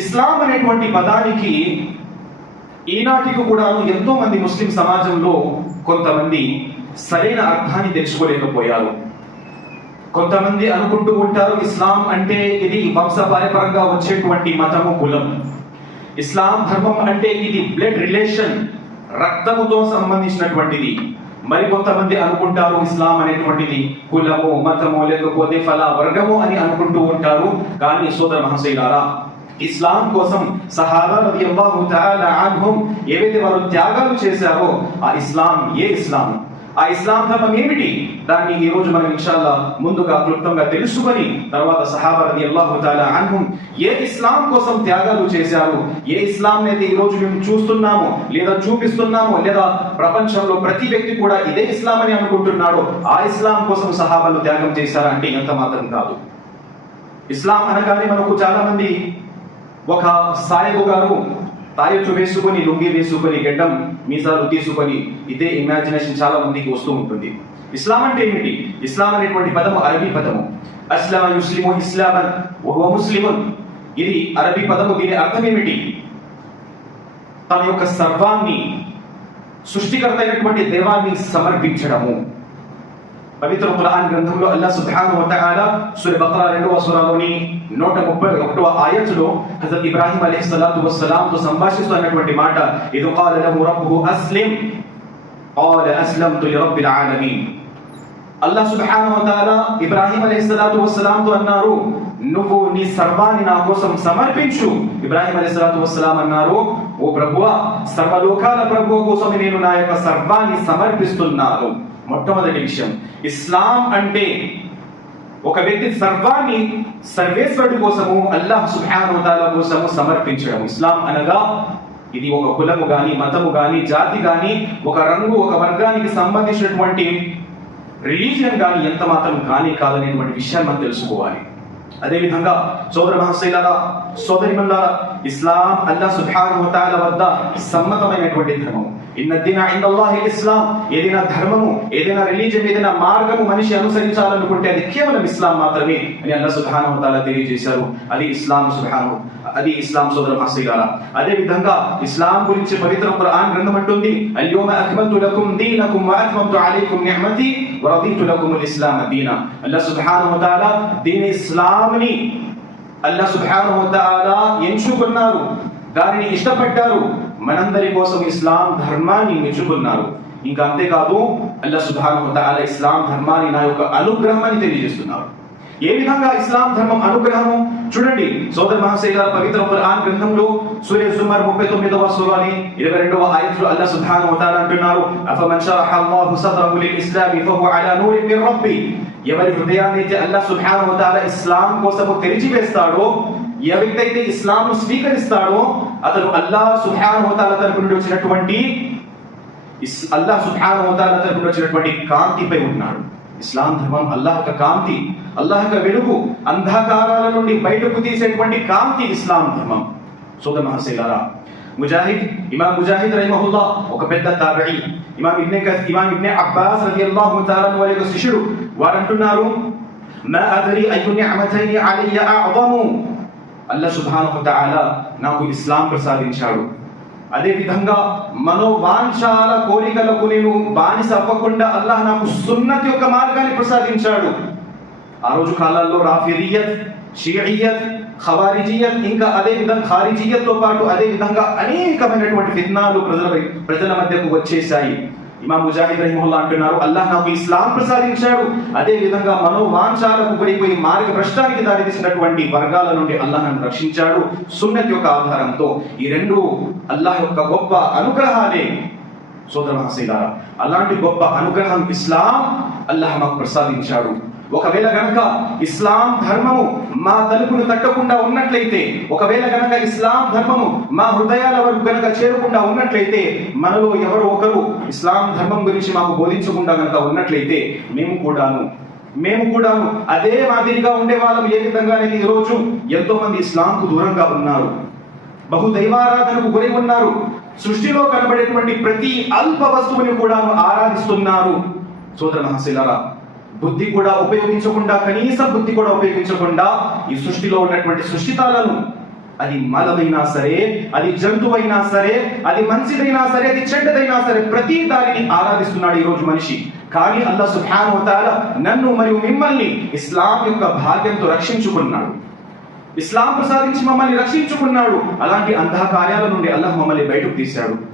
ఇస్లాం అనేటువంటి పదానికి ఈనాటికి కూడాను ఎంతో మంది ముస్లిం సమాజంలో కొంతమంది సరైన అర్థాన్ని తెచ్చుకోలేకపోయారు కొంతమంది అనుకుంటూ ఉంటారు ఇస్లాం అంటే ఇది వంశపారపరంగా వచ్చేటువంటి మతము కులం. ఇస్లాం ధర్మం అంటే ఇది బ్లడ్ రిలేషన్ రక్తముతో సంబంధించినటువంటిది. మరి కొంతమంది అనుకుంటారు ఇస్లాం అనేటువంటిది కులము మతము లేకపోతే ఫలా వర్గము అని అనుకుంటూ ఉంటారు. కానీ సోదర మహాశైలారా ఇస్లాం కోసం సహాబా రలియల్లాహు తఆలా అన్హుం ఏవైతే వారు త్యాగాలు చేశారో ఆ ఇస్లాం ఏ ఇస్లాం? ఆ ఇస్లాం ధర్మం ఏమిటి? దాన్ని ఈ రోజు మనం ఇన్షాల్లా ముందుగా క్లుప్తంగా తెలుసుకొని తర్వాత సహాబా రలియల్లాహు తఆలా అన్హుం ఏ ఇస్లాం కోసం త్యాగాలు చేశారు? ఏ ఇస్లాం అయితే ఈ రోజు మేము చూస్తున్నాము లేదా చూపిస్తున్నాము లేదా ప్రపంచంలో ప్రతి వ్యక్తి కూడా ఇదే ఇస్లాం అని అనుకుంటున్నాడో ఆ ఇస్లాం కోసం సహాబాలు త్యాగం చేశారా అంటే ఎంత మాత్రం కాదు. ఇస్లాం అనగానే మనకు చాలా మంది ఒక సాయిబు గారు తాయొచ్చు వేసుకొని లుంగి వేసుకొని గెడ్డం మీసాలు తీసుకొని ఇదే ఇమాజినేషన్ చాలా మందికి వస్తూ ఉంటుంది. ఇస్లాం అంటే ఏమిటి? ఇస్లాం అనేటువంటి పదము అరబీ పదము. అస్లామ ముస్లిము ఇస్లామన్ ఓహో ముస్లిమున్. ఇది అరబీ పదము. దీని అర్థం ఏమిటి? తన యొక్క సర్వాన్ని సృష్టికర్త అయినటువంటి దేవాన్ని సమర్పించడము. పవిత్ర ఖురాన్ గ్రంథంలో అల్లా సుబ్హానహు వ తఆలా సూర బక్రా రెండవ సూరాలోని నూట ముప్పై ఒకటవ ఆయతులో హజరత్ ఇబ్రాహిం అలైహి సలాతు వస్సలాం తో సంభాషిస్తున్నటువంటి మాట ఇది قال له ربه اسلم قال اسلمت لرب العالمين అల్లా సుబ్హానహు వ తఆలా ఇబ్రాహిం అలైహి సలాతు వస్సలాం తో అన్నారు నువ్వు నీ సర్వాన్ని నా కోసం సమర్పించు ఇబ్రాహిం అలైహి సలాతు వస్సలాం అన్నారు ఓ ప్రభువా సర్వలోకాల ప్రభువు కోసం నేను నా యొక్క సర్వాన్ని సమర్పిస్తున్నాను మొట్టమొదటి విషయం. ఇస్లాం అంటే ఒక వ్యక్తి సర్వాన్ని సర్వేశ్వరుడి కోసము అల్లాహ్ సుబ్హానహు కోసము సమర్పించడం ఇస్లాం అనగా ఇది ఒక కులము గాని మతము గాని జాతి గాని ఒక రంగు ఒక వర్గానికి సంబంధించినటువంటి రిలీజియన్ గాని ఎంత మాత్రం కానే కాదనేటువంటి విషయాన్ని మనం తెలుసుకోవాలి. అదేవిధంగా సోదర మహాశైలారా సోదరి ఇస్లాం అల్లా సుబ్హానహు వద్ద సమ్మతమైనటువంటి ధర్మం. ఇస్లాం. ఏదైనా ధర్మము ఏదైనా రిలీజియన్ ఏదైనా మార్గము మనిషి అనుసరించాలనుకుంటే అది కేవలం ఇస్లాం మాత్రమే అని అల్లా సుబ్హానహు వ తెలియజేశారు. అది ఇస్లాం సుబ్హానహు అది ఇస్లాం సోదర మహాశైలారా అదే విధంగా ఇస్లాం గురించి పవిత్ర ఖురాన్ గ్రంథం అంటుంది అల్యోమ అక్మల్తు లకుం దీనకుం వ అత్మమ్తు అలైకుం నిఅమతి వ రదీతు ఇస్లాం దీన. అల్లా సుబ్హానహు వ తఆలా దీని ఇస్లాంని అల్లా సుబ్హానహు వ తఆలా ఎంచుకున్నారు దానిని ఇష్టపడ్డారు. మనందరి కోసం ఇస్లాం ధర్మాన్ని మెచ్చుకున్నారు. ఇంకా అంతేకాదు అల్లా సుధాన్ అలా ఇస్లాం ధర్మాన్ని నా యొక్క అనుగ్రహం అని తెలియజేస్తున్నారు. ఏ విధంగా ఇస్లాం ధర్మం అనుగ్రహము? చూడండి సోదర మహాశైల పవిత్ర ఖురాన్ గ్రంథంలో సూర్య సుమార్ ముప్పై తొమ్మిదవ సూరాని ఇరవై రెండవ ఆయతులు అల్లా సుధాన్ అవుతారు అంటున్నారు అఫమన్ షరహ అల్లాహు సద్రహు లిల్ ఇస్లామి ఫహు అలా నూరిన్ మిన్ రబ్బి. ఎవరి హృదయాన్ని అయితే అల్లా సుబ్హానహు అవుతారా ఇస్లాం కోసము తెరిచివేస్తాడో ఎవరికైతే ఇస్లాం స్వీకరిస్తాడో అతను అల్లా సుబ్హానహు వ తరపు నుండి వచ్చినటువంటి అల్లా సుబ్హానహు వ తరపు నుండి వచ్చినటువంటి కాంతిపై ఉన్నాడు. ఇస్లాం ధర్మం అల్లాహ్ యొక్క కాంతి అల్లాహ్ యొక్క వెలుగు అంధకారాల నుండి బయటకు తీసేటువంటి కాంతి ఇస్లాం ధర్మం. సోదర మహాశైలారా ముజాహిద్ ఇమాం ముజాహిద్ రహిమహుల్లా ఒక పెద్ద తాబిఈ ఇమాం ఇబ్నే ఇమాం ఇబ్నే అబ్బాస్ రలియల్లాహు తఆలా వారి యొక్క శిష్యుడు వారంటున్నారు మా అదరి అయ్యు నిఅమతైని అలయ్య అఅదము. అల్లా సుబ్హానహు వ నాకు ఇస్లాం ప్రసాదించాడు. అదే విధంగా మనోవాంఛాల కోరికలకు నేను బానిస అవ్వకుండా అల్లాహ్ నాకు సున్నతి యొక్క మార్గాన్ని ప్రసాదించాడు. ఆ రోజు కాలాల్లో రాఫిరియత్ షియత్ ఖవారిజియత్ ఇంకా అదే విధంగా ఖారిజియత్తో పాటు అదే విధంగా అనేకమైనటువంటి ఫిత్నాలు ప్రజల ప్రజల మధ్యకు వచ్చేసాయి ఇమాం ముజాహిద్ రహిమహుల్లా అంటున్నారు. అల్లాహ్ నాకు ఇస్లాం ప్రసాదించాడు. అదే విధంగా మనోవాంఛాలకు పడిపోయి మార్గ భ్రష్టానికి దారితీసినటువంటి వర్గాల నుండి అల్లాహ్ నన్ను రక్షించాడు. సున్నత్ యొక్క ఆధారంతో ఈ రెండు అల్లాహ్ యొక్క గొప్ప అనుగ్రహాలే సోదర మహాశైలారా అలాంటి గొప్ప అనుగ్రహం ఇస్లాం అల్లాహ్ మాకు ప్రసాదించాడు. ఒకవేళ గనక ఇస్లాం ధర్మము మా తలుపును తట్టకుండా ఉన్నట్లయితే ఒకవేళ గనక ఇస్లాం ధర్మము మా హృదయాల వరకు గనక చేరకుండా ఉన్నట్లయితే మనలో ఎవరో ఒకరు ఇస్లాం ధర్మం గురించి మాకు బోధించకుండా గనక ఉన్నట్లయితే మేము కూడాను మేము కూడాను అదే మాదిరిగా ఉండే వాళ్ళం ఏ విధంగానే ఈ రోజు ఎంతో మంది ఇస్లాంకు దూరంగా ఉన్నారు. బహు దైవారాధనకు గురి ఉన్నారు. సృష్టిలో కనబడేటువంటి ప్రతి అల్ప వస్తువుని కూడా ఆరాధిస్తున్నారు. సోదర మహాశిలరా బుద్ధి కూడా ఉపయోగించకుండా కనీస బుద్ధి కూడా ఉపయోగించకుండా ఈ సృష్టిలో ఉన్నటువంటి సృష్టితాలను అది మలమైనా సరే అది జంతువైనా సరే అది మంచిదైనా సరే అది చెడ్డదైనా సరే ప్రతి దానిని ఆరాధిస్తున్నాడు ఈ రోజు మనిషి. కానీ అల్లా సుబ్హానహు నన్ను మరియు మిమ్మల్ని ఇస్లాం యొక్క భాగ్యంతో రక్షించుకున్నాడు. ఇస్లాం ప్రసాదించి మమ్మల్ని రక్షించుకున్నాడు. అలాంటి అంధకార్యాల నుండి అల్లాహ్ మమ్మల్ని బయటకు తీశాడు.